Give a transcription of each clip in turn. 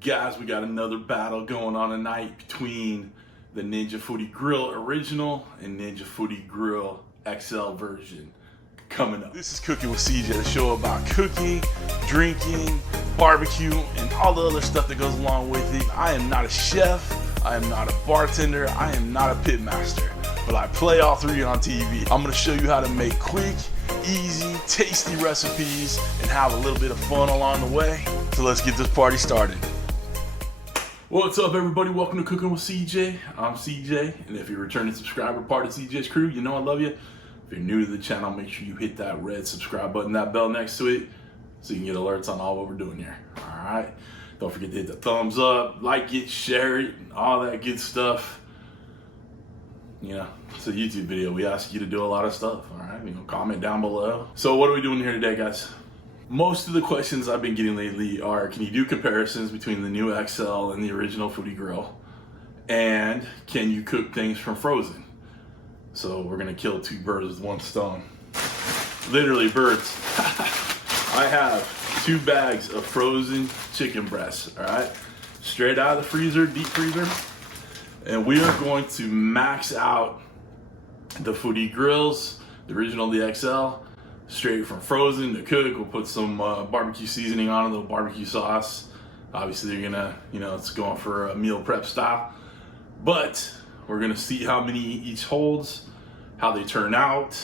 Guys, we got another battle going on tonight between the Ninja Foodi Grill Original and Ninja Foodi Grill XL version coming up. This is Cooking with CJ, the show about cooking, drinking, barbecue, and all the other stuff that goes along with it. I am not a chef, I am not a bartender, I am not a pit master, but I play all three on TV. I'm gonna show you how to make quick, easy, tasty recipes and have a little bit of fun along the way. So let's get this party started. What's up, everybody? Welcome to Cooking with CJ. I'm CJ, and if you're a returning subscriber, part of CJ's crew, you know I love you. If you're new to the channel, make sure you hit that red subscribe button, that bell next to it, so you can get alerts on all what we're doing here. All right? Don't forget to hit the thumbs up, like it, share it, all that good stuff. You know, it's a YouTube video. We ask you to do a lot of stuff, all right? You know, comment down below. So what are we doing here today, guys? Most of the questions I've been getting lately are, can you do comparisons between the new XL and the original Foodi Grill? And can you cook things from frozen? So we're gonna kill two birds with one stone. Literally birds. I have 2 bags of frozen chicken breasts, all right? Straight out of the freezer, deep freezer. And we are going to max out the Foodi Grills, the original, the XL, straight from frozen to cook. We'll put some barbecue seasoning on, a little barbecue sauce. Obviously you're gonna, it's going for a meal prep style. But we're gonna see how many each holds, how they turn out.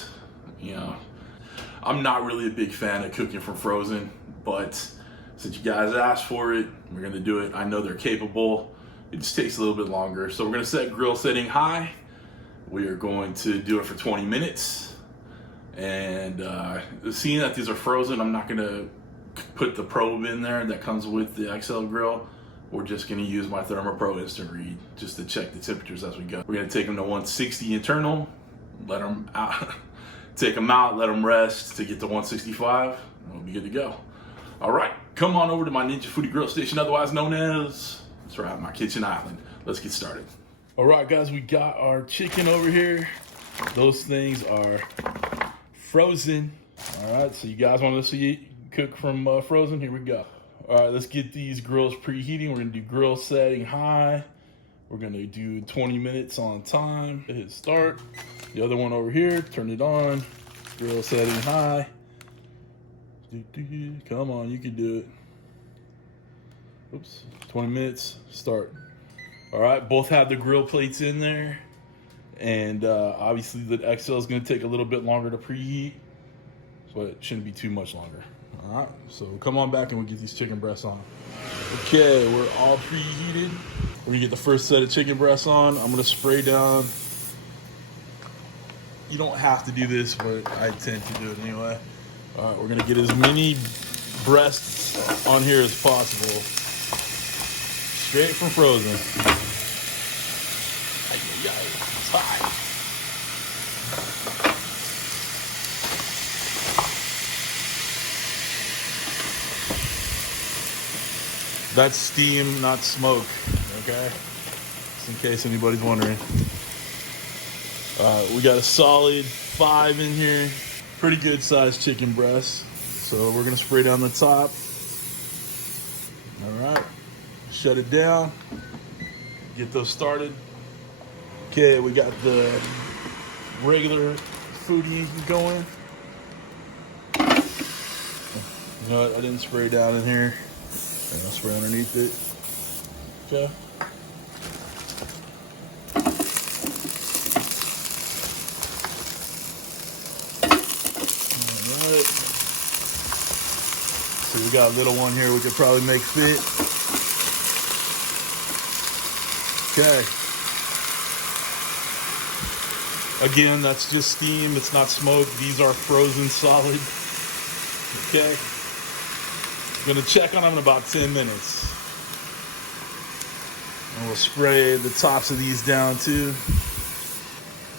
I'm not really a big fan of cooking from frozen, but since you guys asked for it, we're gonna do it. I know they're capable. It just takes a little bit longer. So we're gonna set grill setting high. We are going to do it for 20 minutes. And seeing that these are frozen, I'm not gonna put the probe in there that comes with the XL grill. We're just gonna use my ThermoPro Instant Read just to check the temperatures as we go. We're gonna take them to 160 internal, let them out, take them out, let them rest to get to 165, and we'll be good to go. All right, come on over to my Ninja Foodi Grill station, otherwise known as, that's right, my kitchen island. Let's get started. All right, guys, we got our chicken over here. Those things are frozen. All right, so you guys want to see it cook from frozen? Here we go. All right, let's get these grills preheating. We're gonna do grill setting high. We're gonna do 20 minutes on time. Hit start. The other one over here, turn it on. Grill setting high. Come on, you can do it. Oops, 20 minutes, start. All right, both have the grill plates in there. And obviously the XL is gonna take a little bit longer to preheat, but it shouldn't be too much longer. All right, so come on back and we'll get these chicken breasts on. Okay, we're all preheated. We're gonna get the first set of chicken breasts on. I'm gonna spray down. You don't have to do this, but I tend to do it anyway. All right, we're gonna get as many breasts on here as possible. Straight from frozen. It's hot. That's steam, not smoke, okay? Just in case anybody's wondering. We got a solid 5 in here. Pretty good sized chicken breasts. So we're gonna spray down the top. All right, shut it down. Get those started. Okay, we got the regular Foodi going. You know what, I didn't spray down in here. And I'll spray underneath it. Okay. Alright. So we got a little one here we could probably make fit. Okay. Again, that's just steam, it's not smoke. These are frozen solid. Okay. I'm gonna check on them in about 10 minutes. And we'll spray the tops of these down too.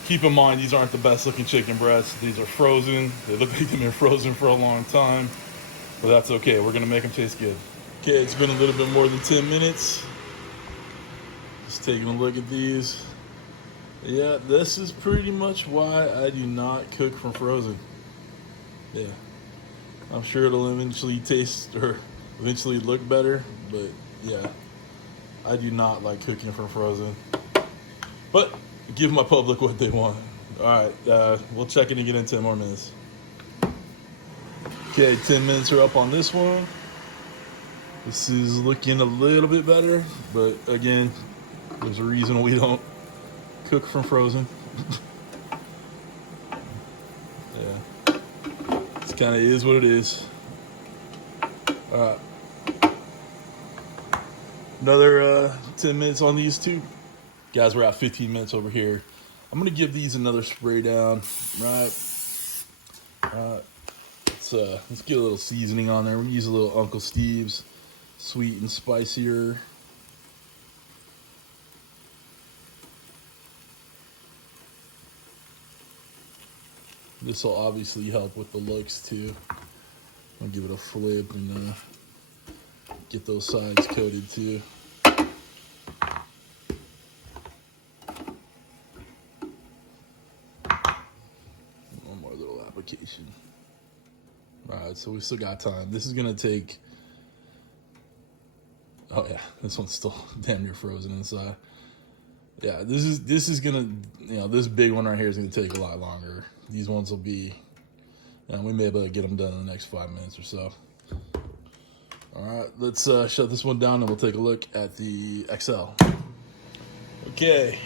Keep in mind, these aren't the best looking chicken breasts. These are frozen. They look like they've been frozen for a long time, but that's okay. We're gonna make them taste good. Okay, it's been a little bit more than 10 minutes. Just taking a look at these. Yeah, this is pretty much why I do not cook from frozen. Yeah. I'm sure it'll eventually taste or eventually look better, but yeah, I do not like cooking from frozen, but give my public what they want. All right, we'll check in again in 10 more minutes. Okay, 10 minutes are up on this one. This is looking a little bit better, but again, there's a reason we don't cook from frozen. Yeah, this kind of is what it is. All right, another 10 minutes on these two. Guys, we're at 15 minutes over here. I'm gonna give these another spray down, right? Let's get a little seasoning on there. We use a little Uncle Steve's, sweet and spicier. This will obviously help with the looks too. I'll give it a flip and get those sides coated too. One more little application. All right, so we still got time. This is gonna take, oh yeah, this one's still damn near frozen inside. Yeah, this is gonna, this big one right here is gonna take a lot longer. These ones will be, we may be able to get them done in the next 5 minutes or so. All right, let's shut this one down and we'll take a look at the XL. Okay,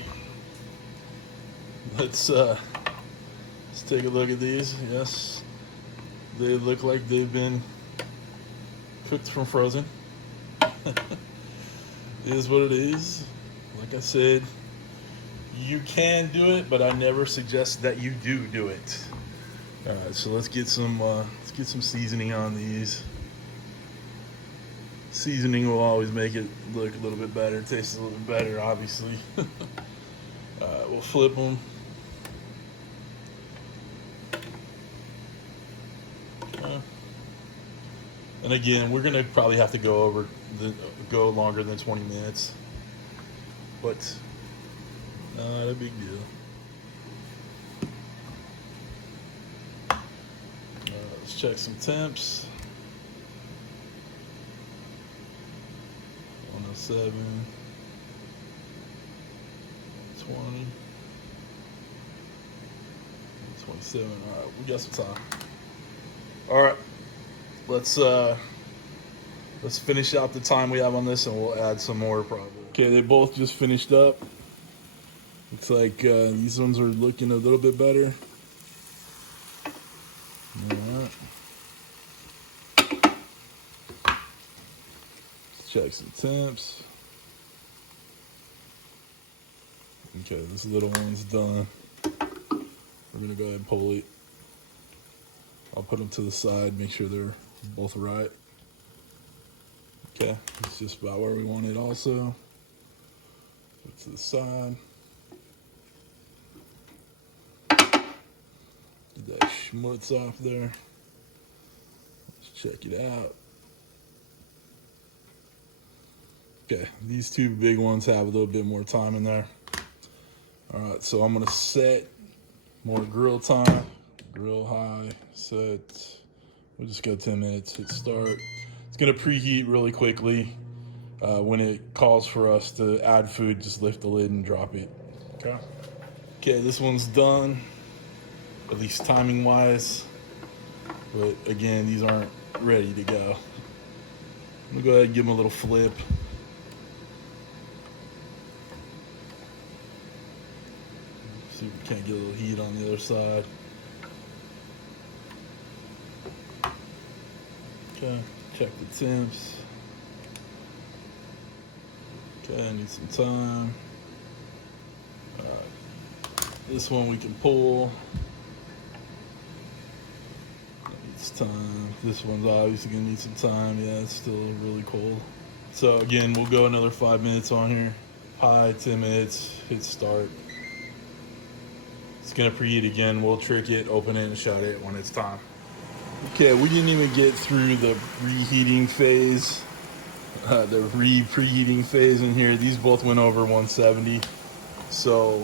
let's take a look at these. Yes, they look like they've been cooked from frozen. It is what it is. Like I said, you can do it, but I never suggest that you do it. All right, so let's get some seasoning on these. Seasoning will always make it look a little bit better, taste a little bit better, obviously. We'll flip them. And again, we're gonna probably have to go longer than 20 minutes, but not a big deal. Let's check some temps. 107, 20, 27. All right, we got some time. All right, let's finish out the time we have on this, and we'll add some more probably. Okay, they both just finished up. Looks like these ones are looking a little bit better. All right. Let's check some temps. Okay, this little one's done. We're gonna go ahead and pull it. I'll put them to the side, make sure they're both right. Okay, it's just about where we want it also. Put it to the side. Get that schmutz off there. Let's check it out. Okay, these two big ones have a little bit more time in there. All right, so I'm gonna set more grill time. Grill high, set. We'll just go 10 minutes, hit start. It's gonna preheat really quickly. When it calls for us to add food, just lift the lid and drop it. Okay. Okay, this one's done, at least timing wise. But again, these aren't ready to go. I'm gonna go ahead and give them a little flip. See if we can't get a little heat on the other side. Okay, check the temps. Okay, I need some time. All right, this one we can pull. Needs time. This one's obviously gonna need some time. Yeah, it's still really cold. So again, we'll go another 5 minutes on here. High, 10 minutes, hit start. It's gonna preheat again. We'll trick it, open it, and shut it when it's time. Okay, we didn't even get through the reheating phase, the preheating phase in here. These both went over 170. So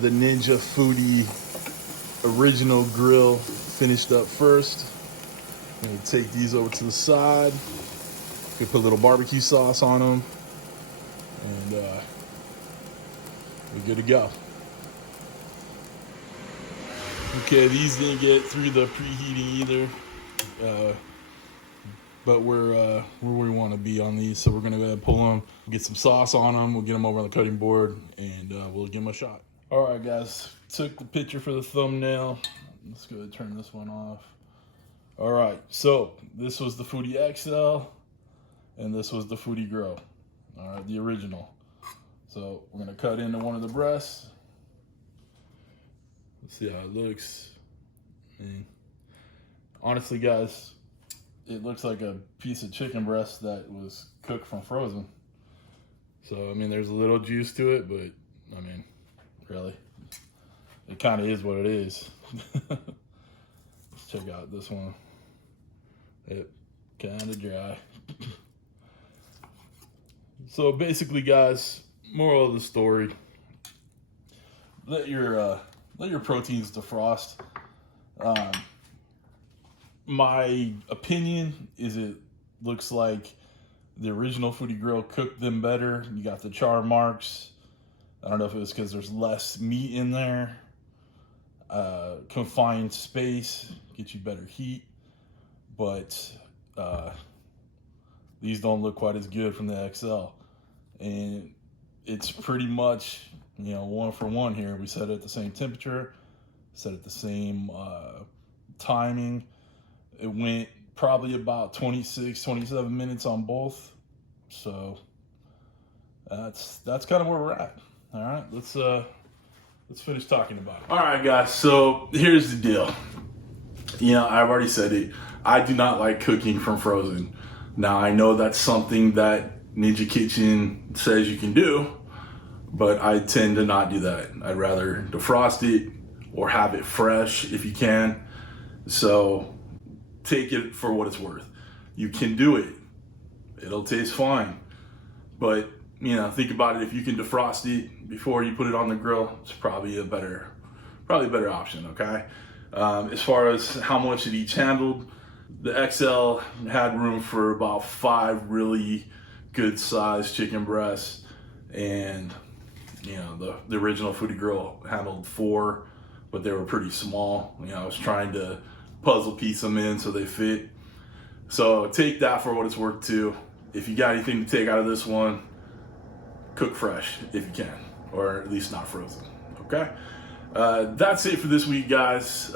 the Ninja Foodi original grill finished up first. I'm gonna take these over to the side. We put a little barbecue sauce on them. and we're good to go. Okay, these didn't get through the preheating either, but we're where we want to be on these, so we're gonna go ahead and pull them, get some sauce on them, we'll get them over on the cutting board, and we'll give them a shot. All right, guys, took the picture for the thumbnail. Let's go ahead and turn this one off. All right, so this was the Foodi XL, and this was the Foodi Grill. All right, the original. So we're gonna cut into one of the breasts. Let's see how it looks. And honestly, guys, it looks like a piece of chicken breast that was cooked from frozen. So, I mean, there's a little juice to it, but, I mean, really, it kind of is what it is. Let's check out this one. It kind of dry. So, basically, guys, moral of the story, let your proteins defrost. My opinion is it looks like the original Foodi Grill cooked them better. You got the char marks. I don't know if it was because there's less meat in there. Confined space, get you better heat. But these don't look quite as good from the XL. And it's pretty much, you know, one for one here. We set it at the same temperature, set it the same timing. It went probably about 26, 27 minutes on both. So that's kind of where we're at. All right, let's finish talking about it. All right, guys, so here's the deal. You know, I've already said it. I do not like cooking from frozen. Now, I know that's something that Ninja Kitchen says you can do, but I tend to not do that. I'd rather defrost it or have it fresh if you can. So take it for what it's worth. You can do it. It'll taste fine. But, you know, think about it. If you can defrost it before you put it on the grill, it's probably a better option, okay? As far as how much it each handled, the XL had room for about 5 really good sized chicken breasts, and you know, the original Foodi Grill handled 4, but they were pretty small. You know, I was trying to puzzle piece them in so they fit. So take that for what it's worth too. If you got anything to take out of this one, cook fresh if you can, or at least not frozen, okay? That's it for this week, guys.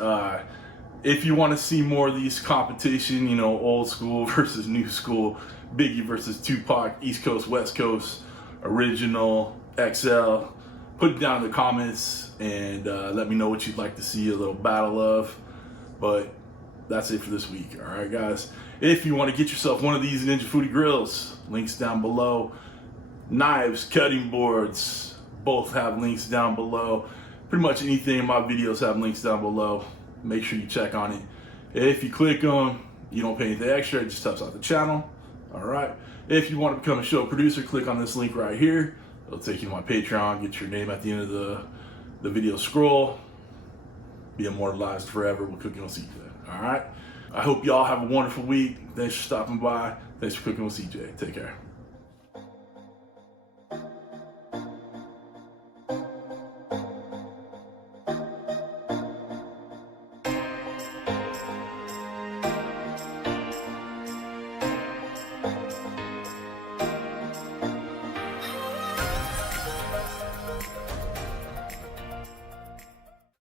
If you want to see more of these competition, you know, old school versus new school, Biggie versus Tupac, East Coast, West Coast, original, XL, put it down in the comments and let me know what you'd like to see a little battle of. But that's it for this week. All right, guys. If you want to get yourself one of these Ninja Foodi Grills, links down below. Knives, cutting boards, both have links down below. Pretty much anything in my videos have links down below. Make sure you check on it. If you click on, you don't pay anything extra. It just helps out the channel. All right. If you want to become a show producer, click on this link right here. It'll take you to my Patreon. Get your name at the end of the video scroll. Be immortalized forever with Cooking with CJ. All right. I hope y'all have a wonderful week. Thanks for stopping by. Thanks for cooking with CJ. Take care.